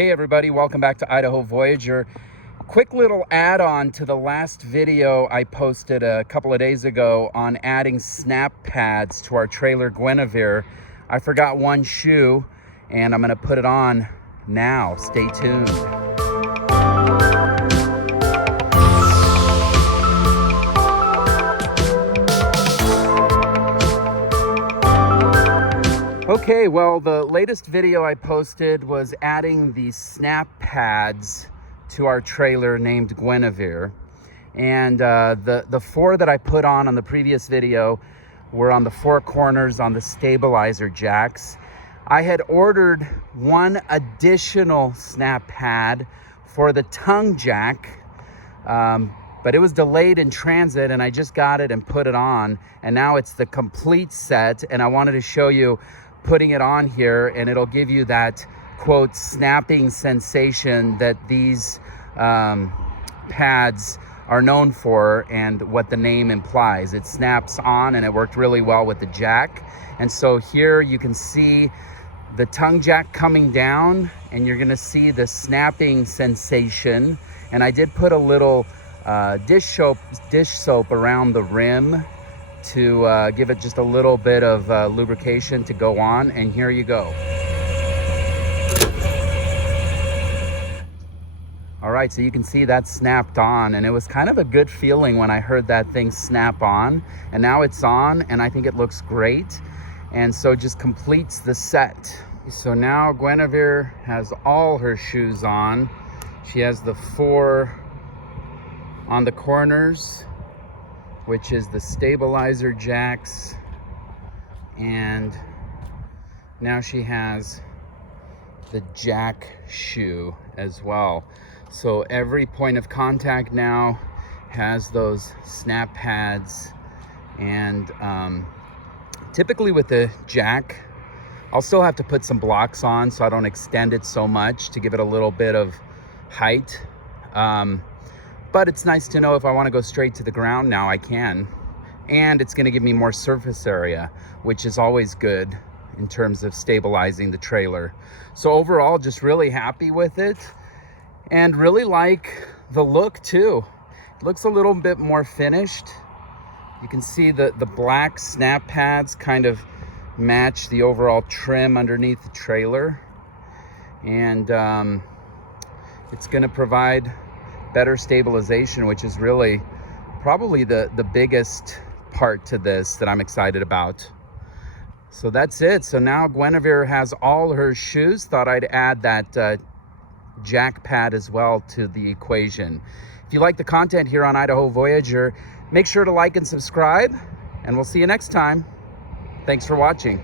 Hey everybody, welcome back to Idaho Voyager. Quick little add-on to the last video I posted a couple of days ago on adding SnapPads to our trailer Guinevere. I forgot one shoe and I'm gonna put it on now. Stay tuned. Okay, well, the latest video I posted was adding the SnapPads to our trailer named Guinevere. And the four that I put on the previous video were on the four corners on the stabilizer jacks. I had ordered one additional SnapPad for the tongue jack, but it was delayed in transit and I just got it and put it on. And now it's the complete set, and I wanted to show you putting it on here, and it'll give you that quote snapping sensation that these pads are known for and what the name implies. It snaps on, and it worked really well with the jack. And so here you can see the tongue jack coming down, and you're gonna see the snapping sensation. And I did put a little dish soap around the rim to give it just a little bit of lubrication to go on, and here you go. All right, so you can see that snapped on, and it was kind of a good feeling when I heard that thing snap on, and now it's on, and I think it looks great, and so it just completes the set. So now Guinevere has all her shoes on. She has the four on the corners, which is the stabilizer jacks, and now she has the jack shoe as well. So every point of contact now has those SnapPads, and typically with the jack, I'll still have to put some blocks on so I don't extend it so much to give it a little bit of height. But it's nice to know if I want to go straight to the ground now, I can. And it's going to give me more surface area, which is always good in terms of stabilizing the trailer. So overall, just really happy with it, and really like the look too. It looks a little bit more finished. You can see the black SnapPads kind of match the overall trim underneath the trailer. And it's going to provide better stabilization, which is really probably the biggest part to this that I'm excited about. So that's it. So now Guinevere has all her shoes. Thought I'd add that jack pad as well to the equation. If you like the content here on Idaho Voyager, make sure to like and subscribe, and we'll see you next time. Thanks for watching.